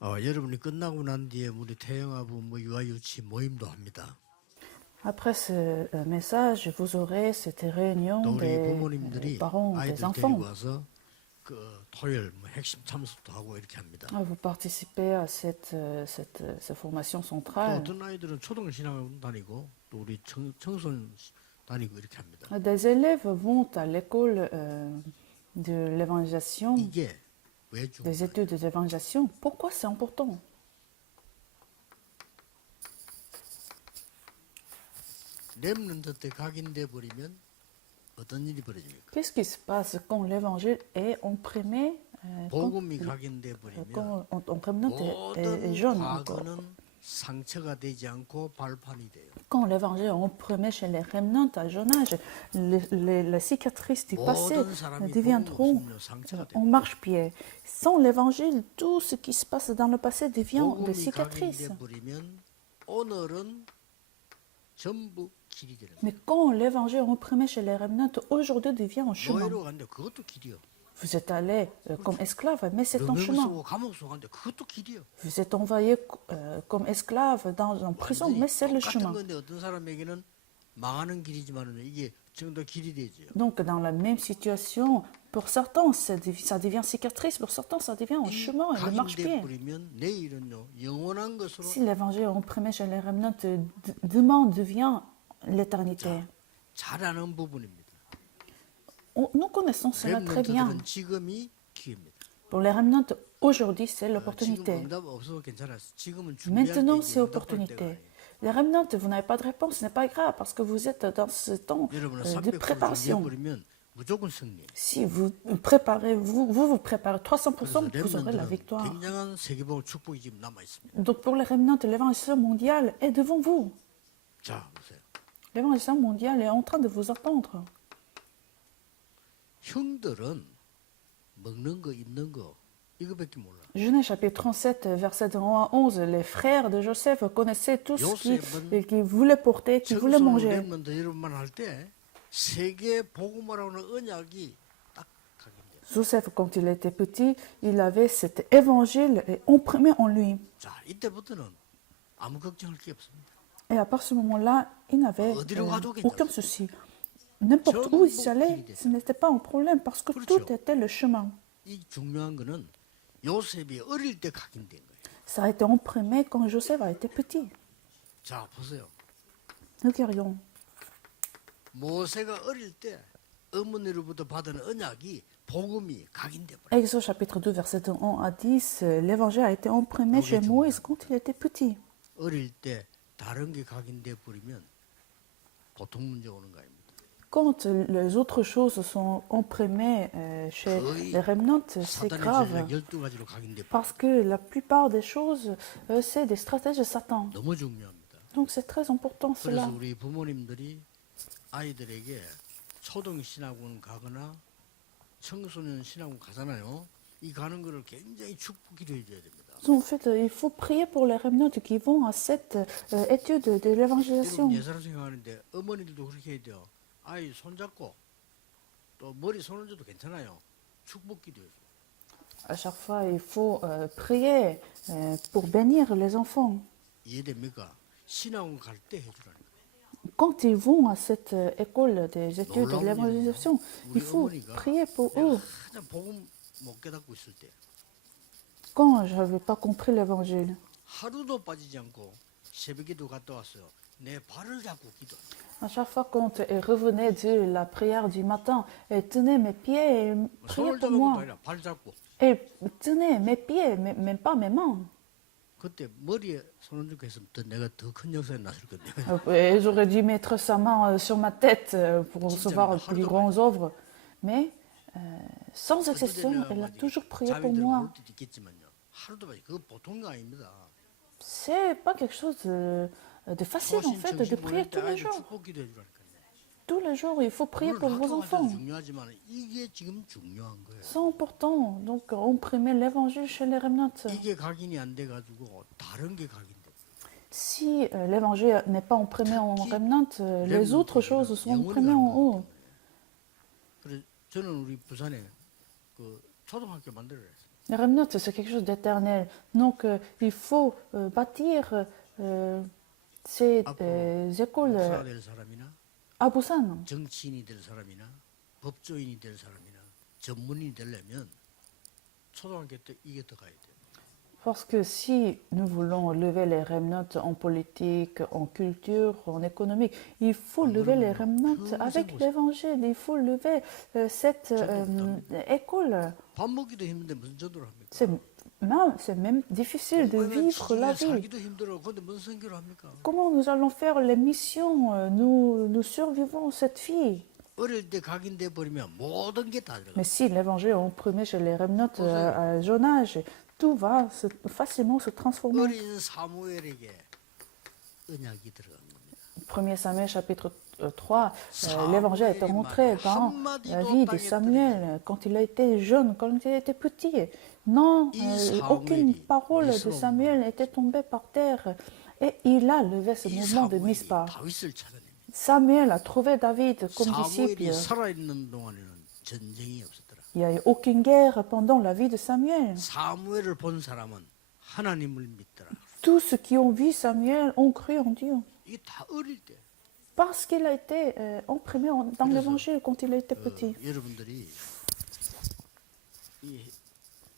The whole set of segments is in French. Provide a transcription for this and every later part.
여러분이 끝나고 난 뒤에 우리 태영아부 유아유치 모임도 합니다. Après ce message, vous aurez cette réunion 또 우리 des 부모님들이 parents, des 아이들 enfants. 데리고 와서 그 토요일 핵심 참석도 하고 이렇게 합니다. Vous participez à cette formation 또 centrale. 어떤 아이들은 초등신학원 다니고 또 우리 청소년 다니고 이렇게 합니다. Des élèves vont à l'école de l'évangélisation, 이게 왜 des 중요해요? études d'évangélisation. Pourquoi c'est important? 렘넌트 때 각인돼 버리면 어떤 일이 벌어집니까? Qu'est-ce qui se passe quand l'évangile est imprimé, 복음이 각인돼 버리면 quand imprimante est 모든 jaune encore? 과거는 상처가 되지 않고 발판이 돼요. Quand l'évangile est imprimé chez les remnants à jeune âge, les cicatrices du passé 모든 사람이 복음 deviendront 없으면 상처가 en 돼요. marche-pied. Sans l'évangile, tout ce qui se passe dans le passé devient des 복음이 cicatrices. 각인돼 버리면 오늘은 전부 길이 되는 거예요. Mais quand l'évangile est imprimé chez les remnants, aujourd'hui devient un chemin. 노예로 갔는데 그것도 길이요. Vous êtes allé comme esclave, mais c'est un 르메 chemin. 쓰고 감옥 속 갔는데 그것도 길이요. Vous êtes envoyé comme esclave dans une prison, mais c'est le 똑같은 chemin. 건데 어떤 사람에게는 망하는 길이지만은 이게 정도 길이 되죠. Donc, dans la même situation, pour certains, ça devient cicatrice, pour certains, ça devient un chemin, un 각인돼 marche-pied. 버리면 내일은요 영원한 것으로. Si l'évangile est imprimé chez les remnants, demain devient l'éternité. 잘하는 부분입니다. Nous connaissons cela très bien. 렘넌트들은 지금이 기회입니다. Pour les remnants, aujourd'hui, c'est 지금 l'opportunité. 응답 없어도 괜찮아요. 지금은 준비할 때 Maintenant, 이게 c'est 응답할 때가 opportunité. 아니에요. Les remnants, vous n'avez pas de réponse, ce n'est pas grave, parce que vous êtes dans ce temps 여러분은 de 300% préparation. 준비해버리면 무조건 승리. Si vous préparez, vous préparez 300%, 그래서 vous aurez la 렘넌트는 victoire. 굉장한 세계복음 축복이 지금 남아 있습니다. Donc pour les remnants, l'évangélisation mondiale est devant vous. 자 보세요. L'évangélisation mondiale est en train de vous attendre. 형들은 먹는 거 입는 거 이거밖에 몰라. Genèse chapitre 37, verset 1 à 11, les frères de Joseph connaissaient tout ce qu'ils voulaient porter, qu'ils voulaient 청소년 manger. 렘넌트 여러분만 할 때 세계 복음화라는 언약이 딱 각인돼요. Joseph, quand il était petit, il avait cet évangile imprimé en lui. 자 이때부터는 아무 걱정할 게 없습니다. Et à partir de ce moment-là, il n'avait aucun souci. N'importe où il s'y allait, ce n'était pas un problème parce que tout était le chemin. 이 중요한 거는 요셉이 어릴 때 각인된 거예요. Ça a été imprimé quand Joseph a été petit. 자 보세요. Regardons. 모세가 어릴 때 어머니로부터 받은 언약이 복음이 각인돼 버려요. Exode chapitre 2, verset 1 à 10, l'évangile a été imprimé chez Moïse quand il était petit. 어릴 때 다른 게 각인돼 버리면 보통 문제 오는 거 아닙니다. Quand les autres choses sont imprimées chez les remnants, c'est 사단의 grave. 전략 12가지로 각인돼 버려요. Parce que la plupart des choses, c'est des stratèges de Satan. 너무 중요합니다. Donc c'est très important 그래서 cela. 우리 부모님들이 아이들에게 초등 신학원 가거나 청소년 신학원 가잖아요. 이 가는 거를 굉장히 축복기도 해줘야 됩니다. En fait, il faut prier pour les remnants qui vont à cette étude de l'évangélisation. 여러분 예사로 생각하는데 어머니들도 그렇게 해야 돼요. 아이 손잡고 또 머리 손 얹어도 괜찮아요. 축복기도 해줘. À chaque fois, il faut prier pour bénir les enfants. 이해됩니까? 신학원 갈 때 해주라는 거예요. Quand ils vont à cette école des études de l'évangélisation, il faut prier pour eux. 가장 복음 못 깨닫고 있을 때 Quand je n'avais pas compris l'évangile, 하루도 빠지지 않고 새벽에도 갔다 왔어요. 내 발을 잡고 기도. à chaque fois quand il revenait de la prière du matin, il tenait mes pieds et priait 손을 pour 잡은 것도 moi. 아니라 발 잡고. Et il tenait mes pieds, même pas mes mains. 그때 머리에 손 얹고 했으면 더 내가 더 큰 역사에 났을 건데. Et j'aurais dû mettre sa main sur ma tête pour recevoir de plus grandes œuvres. Mais sans exception, elle a toujours prié pour 자비들은 moi. 모를 때도 있겠지만요. 하루도 빠지. 그거 보통 거 아닙니다. C'est pas quelque chose de facile en fait de prier tous les jours. 축복기도 해주라니까요. Tous les jours, il faut prier 오늘 pour vos 학교가 enfants. 중요하지만 이게 지금 중요한 거예요. C'est important. Donc, imprimer l'évangile chez les remnants. 이게 각인이 안 돼가지고 다른 게 각인돼. Si l'évangile n'est pas imprimé en remnant, les autres choses sont imprimées en haut. 그래서 저는 우리 부산에 그 초등학교 만들어야 했어요. Les remnotes, c'est quelque chose d'éternel. Donc, il faut bâtir ces écoles 목사가 될 사람이나 à Busan. 정치인이 될 사람이나 법조인이 될 사람이나 전문인이 되려면 초등학교 때 이게 더 가야 돼요. Parce que si nous voulons lever les remnotes en politique, en culture, en économique, il faut lever les remnotes avec l'évangile. Il faut lever cette école. 밥 먹기도 힘든데 무슨 전도를 합니까? C'est même difficile de vivre la vie. 살기도 힘들어. 근데 무슨 선교를 합니까? Comment nous allons faire les missions? Nous survivons cette vie. 어릴 때 각인돼 버리면 모든 게 다 들어가. Mais si l'évangile est imprimé chez les remnotes à jeune âge, tout va facilement se transformer. 어린 사무엘에게 언약이 들어간 겁니다. 1 Samuel chapitre 3, l'évangile est rentré dans la vie de Samuel quand il a été jeune, quand il était petit. Non, aucune parole de Samuel n'était tombée par terre. Et il a levé ce 이 mouvement de 사무엘이 Mispa. 다윗을 찾아냅니다. Samuel a trouvé David comme disciple. 사무엘이 살아있는 동안에는 전쟁이 없었더라. Il n'y a eu aucune guerre pendant la vie de Samuel. 사무엘을 본 사람은 하나님을 믿더라. Tous ceux qui ont vu Samuel ont cru en Dieu. 이게 다 어릴 때. Parce qu'il a été imprimé dans l'évangile quand il était petit. 여러분들이 이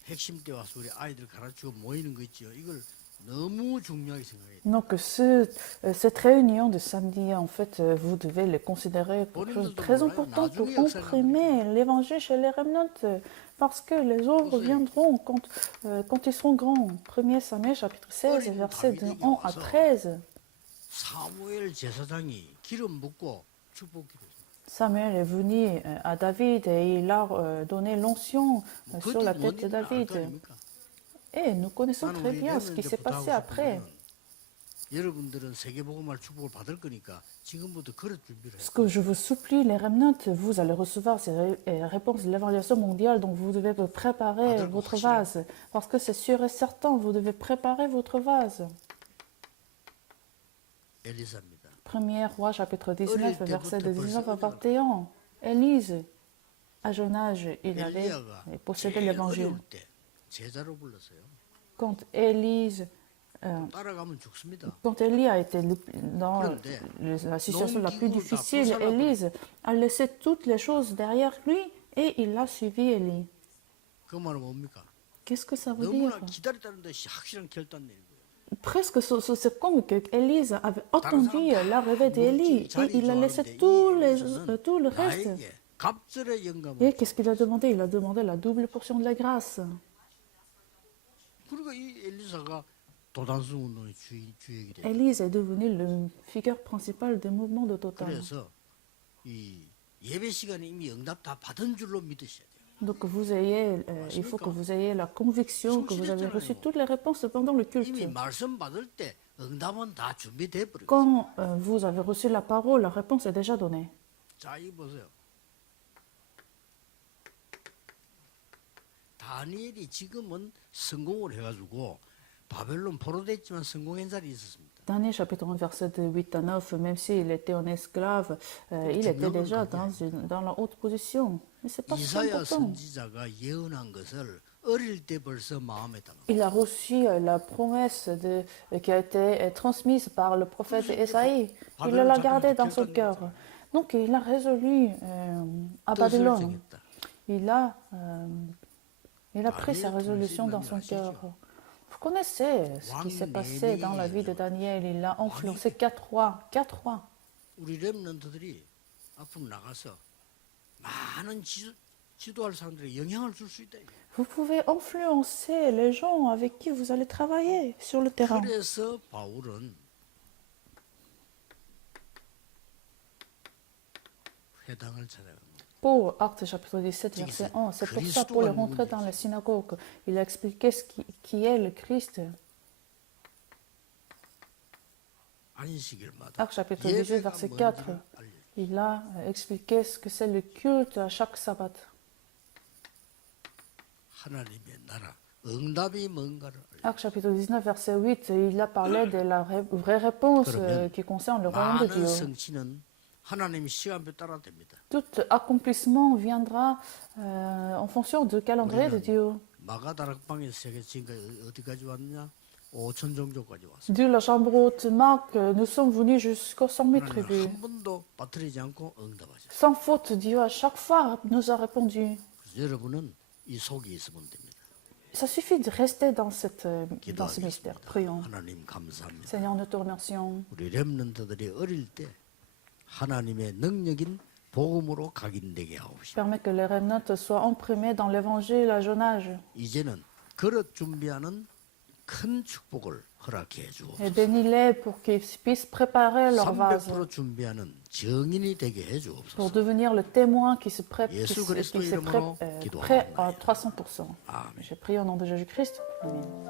핵심 때 와서 우리 아이들 가르치고 모이는 거 있죠. 이걸 너무 중요하게 생각해요. Donc cette réunion de samedi, en fait, vous devez les considérer quelque chose de très important pour imprimer l'évangile chez les remnantes, parce que les œuvres viendront quand ils seront grands. 1 Samuel chapitre 16, versets de 1 à 13. 사무엘 제사장이 기름 붓고 축복기도. Samuel est venu à David et il a donné l'onction sur la tête de David. Et nous connaissons très bien ce qui s'est passé après. 여러분들은 세계복음화 축복을 받을 거니까 지금부터 그릇 준비를 해요. Ce que je vous supplie, les remnantes, vous allez recevoir ces réponses de l'évaluation mondiale, donc vous devez préparer votre vase. Parce que c'est sûr et certain, vous devez préparer votre vase. 엘리사입니다. 1er roi, chapitre 19, verset de 19 à 21. Élise, à jeune âge, il avait possédé l'évangile. 어려울 때 제자로 불렀어요. Quand Élise, 따라가면 죽습니다. quand Élie a été dans la situation la plus difficile, Élise a laissé toutes les choses derrière lui et il a suivi Élie. 그 말은 뭡니까? Qu'est-ce que ça veut dire? 너무나 기다렸다는 듯이 확실한 결단 내린 거예요. Presque c'est comme que Élise avait entendu l'arrivée d'Élie et il a laissé tout le reste. 나에게 갑절의 영감을. Et qu'est-ce qu'il a demandé? Il a demandé la double portion de la grâce. 그리고 이 엘리사가 도단수 운동의 주역이 됐어요. Élise est devenue la figure principale du mouvement de Total. 그래서 이 예배 시간에 이미 응답 다 받은 줄로 믿으셔야 돼요. Donc il faut que vous ayez la conviction que vous avez reçu toutes les réponses pendant le culte. 이미 말씀 받을 때 응답은 다 준비돼 버렸어요. Quand vous avez reçu la parole, la réponse est déjà donnée. 자, 이 보세요. 다니엘이 지금은 성공을 해가지고 바벨론 포로됐지만 성공한 자리에 있었습니다. Daniel chapitre 1 verset de 8 à 9, même s'il était en esclave, il était déjà dans la haute position. Mais c'est pas si 이사야 important. 선지자가 예언한 것을 어릴 때 벌써 마음에 담아. Il a reçu la promesse qui a été transmise par le prophète Esaïe. Il l'a gardée dans son cœur. Donc il a résolu à Babylone. Il a pris sa résolution dans son cœur. Vous connaissez ce qui s'est passé dans la vie de Daniel. Il a influencé 4 rois. 4 rois. 우리 렘넌트들이 앞으로 나가서 많은 지도할 사람들에게 영향을 줄 수 있다. Vous pouvez influencer les gens avec qui vous allez travailler sur le terrain. 그래서 바울은 회당을 찾아갑니다. Paul, Actes chapitre 17, verset 1, c'est pour ça Paul est rentré dans la synagogue. Il a expliqué qui est le Christ. 안식일마다 Actes chapitre 18, verset 4, il a expliqué ce que c'est le culte à chaque sabbat. 하나님의 나라 응답이 뭔가를 Actes chapitre 19, verset 8, il a parlé de la vraie réponse qui concerne le royaume de 많은 Dieu. 성취는 하나님의 시간표 따라 됩니다. Tout accomplissement viendra en fonction du calendrier de Dieu. 마가다락방에서 세계 지금까지 어디까지 왔냐? 5천 종족까지 왔어. De la chambre haute Marc, nous sommes venus jusqu'aux 100 000 하나님 tribus. 한 번도 빠뜨리지 않고 응답하셨어. Sans faute, Dieu à chaque fois nous a répondu. 그래서 여러분은 이 속에 있으면 됩니다. Ça suffit de rester dans ce mystère. 기도하겠습니다. Prions. 하나님 감사합니다. Seigneur, nous te remercions. 우리 렘넌트들이 어릴 때 하나님의 능력인 복음으로 각인되게 하옵시다. Permets que les remnants soient imprimés dans l'évangile à jeune âge. 이제는 그릇 준비하는 큰 축복을 허락해 주옵소서. Et bénis-les pour qu'ils puissent préparer leur vase 300% 준비하는 증인이 되게 해 pour 주옵소서. devenir le témoin qui se 예수 그리스도 prête 이름으로 prêt à 기도하옵나이다. 300%. 아멘. J'ai prié au nom de Jésus-Christ. Amen.